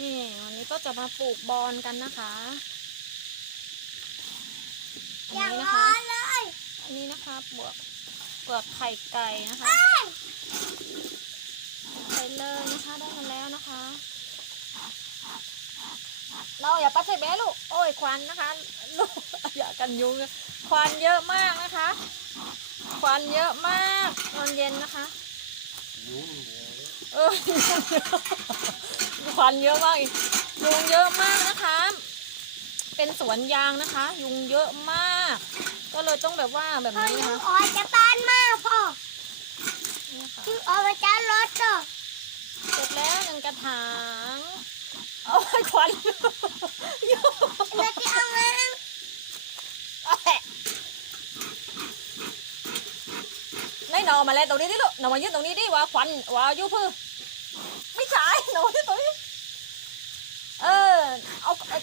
นี่วันนี้ก็จะมาปลูกบอลกันนะคะอันอย่างนี้นะร้อคะนเลยอันนี้นะคะเปลือกเปลือกไข่ไก่นะคะใส่เลยนะคะได้มาแล้วนะคะเราอย่าปัดใส่แม่ลูกโอ้ยควันนะคะลูกอย่ากันยุงควันเยอะมากนะคะ ควันเยอะมากตอนเย็นนะคะยุ่งเดี๋ยวเออ ควันเยอะมากอีกยุงเยอะมากนะคะ เป็นสวนยางนะคะ ยุงเยอะมาก ก็เลยต้องแบบว่าแบบพ่อนี้นึนะกคะออกจากบ้านมาพ่อนี่ค่ะนึกออกมาจากรถอะเสร็จแล้วหนึ่งกระถางโอ้ยควันเราจะเอามาไม่หนอมาแล้วตรงนี้ดิลูกหนอมายืนตรงนี้ดิว่าควันว่าอยู่พื้ไม่ใช่หนอมายืนตรงนี้ เออ เอาเอา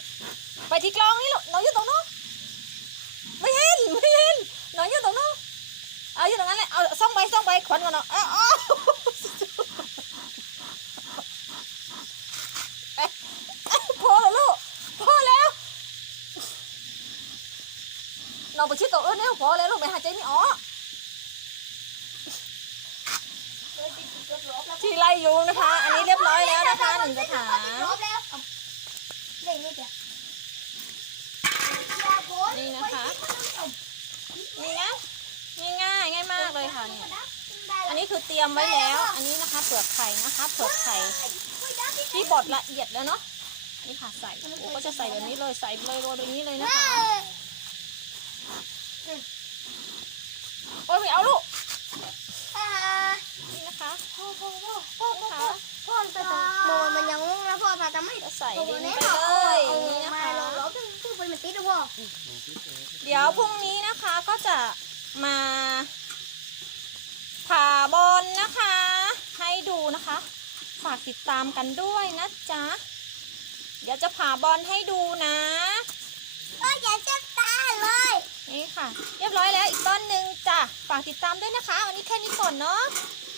ไป ที่กลองนี่ลูกหนอยืนตรงนู้นไม่เห็นไม่เห็นหนอยืนตรงนู้นเอายืนตรงนั้นแหละเอาซ่องไปซ่องไปควันก่อนเนาะเออพอแล้วลูกพอแล้วหนอไปชิดตัวอื่นเนี่ยพอแล้วลูกไปหายใจไม่ออกทีไล่ยุงนะคะ อันนี้เรียบร้อยแล้วนะคะหนึ่งกระถาง รอบแล้วเล่นนี่เดียว นี่นะคะ นี่นะง่ายๆง่ายมากเลยค่ะเนี่ย อันนี้ คือเตรียมไว้แล้ว อันนี้นะคะเปลือกไข่นะคะเปลือกไข่ที่บดละเอียดแล้วเนาะนี่ค่ะใส่โอ้ก็จะใส่แบบนี้เลยใส่เลยโรยแบบนี้เลยนะคะโอ้ยไม่เอาลูกนี่นะคะพ่อพ่อพ่อพ่อพ่อพ่อไปตรงโมมันยังงงนะพ่อพาจะไม่ใส่ดินไปเลยนี้นะคะเดี๋ยวพรุ่งนี้นะคะก็จะมาบอลนะคะ ให้ดูนะคะ ฝากติดตามกันด้วยนะจ๊ะ เดี๋ยวจะผ่าบอลให้ดูนะก็อย่าจะตาเลย นี่ค่ะ เรียบร้อยแล้วอีกต้นหนึ่งจ้ะ ฝากติดตามด้วยนะคะ วันนี้แค่นี้ก่อนเนาะบ